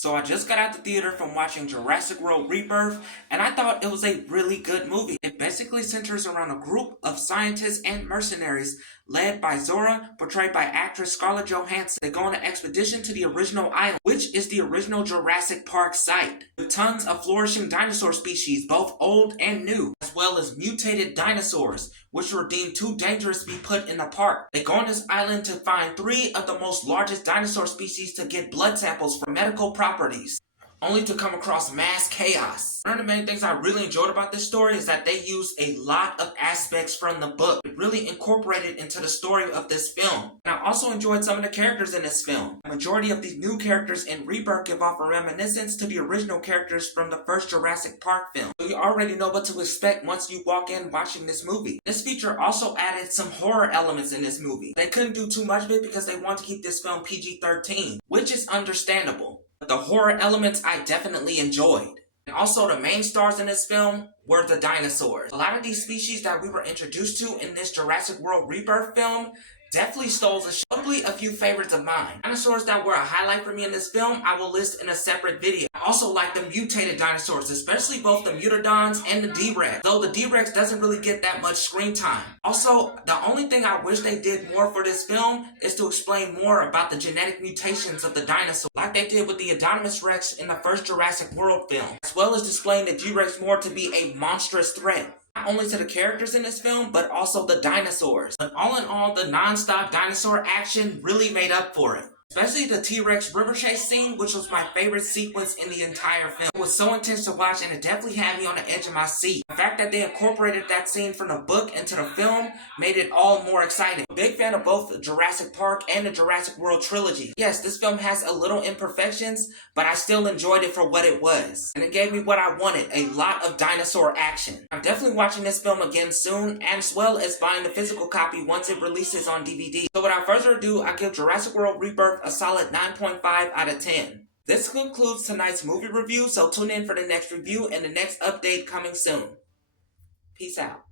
So I just got out the theater from watching Jurassic World Rebirth, and I thought it was a really good movie. It basically centers around a group of scientists and mercenaries led by Zora, portrayed by actress Scarlett Johansson. They go on an expedition to the original island, which is the original Jurassic Park site, with tons of flourishing dinosaur species, both old and new, as well as mutated dinosaurs, which were deemed too dangerous to be put in the park. They go on this island to find three of the most largest dinosaur species to get blood samples for medical properties, only to come across mass chaos. One of the main things I really enjoyed about this story is that they use a lot of aspects from the book. It really incorporated into the story of this film. And I also enjoyed some of the characters in this film. The majority of these new characters in Rebirth give off a reminiscence to the original characters from the first Jurassic Park film. So you already know what to expect once you walk in watching this movie. This feature also added some horror elements in this movie. They couldn't do too much of it because they want to keep this film PG-13, which is understandable. But the horror elements I definitely enjoyed. And also the main stars in this film were the dinosaurs. A lot of these species that we were introduced to in this Jurassic World Rebirth film definitely stole the show. Notably, a few favorites of mine. Dinosaurs that were a highlight for me in this film, I will list in a separate video. I also like the mutated dinosaurs, especially both the Mutodons and the D-Rex, though the D-Rex doesn't really get that much screen time. Also, the only thing I wish they did more for this film is to explain more about the genetic mutations of the dinosaurs, like they did with the Indominus Rex in the first Jurassic World film, as well as displaying the G-Rex more to be a monstrous threat, not only to the characters in this film, but also the dinosaurs. But all in all, the non-stop dinosaur action really made up for it. Especially the T-Rex river chase scene, which was my favorite sequence in the entire film. It was so intense to watch, and it definitely had me on the edge of my seat. The fact that they incorporated that scene from the book into the film made it all more exciting. I'm a big fan of both the Jurassic Park and the Jurassic World trilogy. Yes, this film has a little imperfections, but I still enjoyed it for what it was. And it gave me what I wanted, a lot of dinosaur action. I'm definitely watching this film again soon, as well as buying the physical copy once it releases on DVD. So without further ado, I give Jurassic World Rebirth a solid 9.5 out of 10. This concludes tonight's movie review, so tune in for the next review and the next update coming soon. Peace out.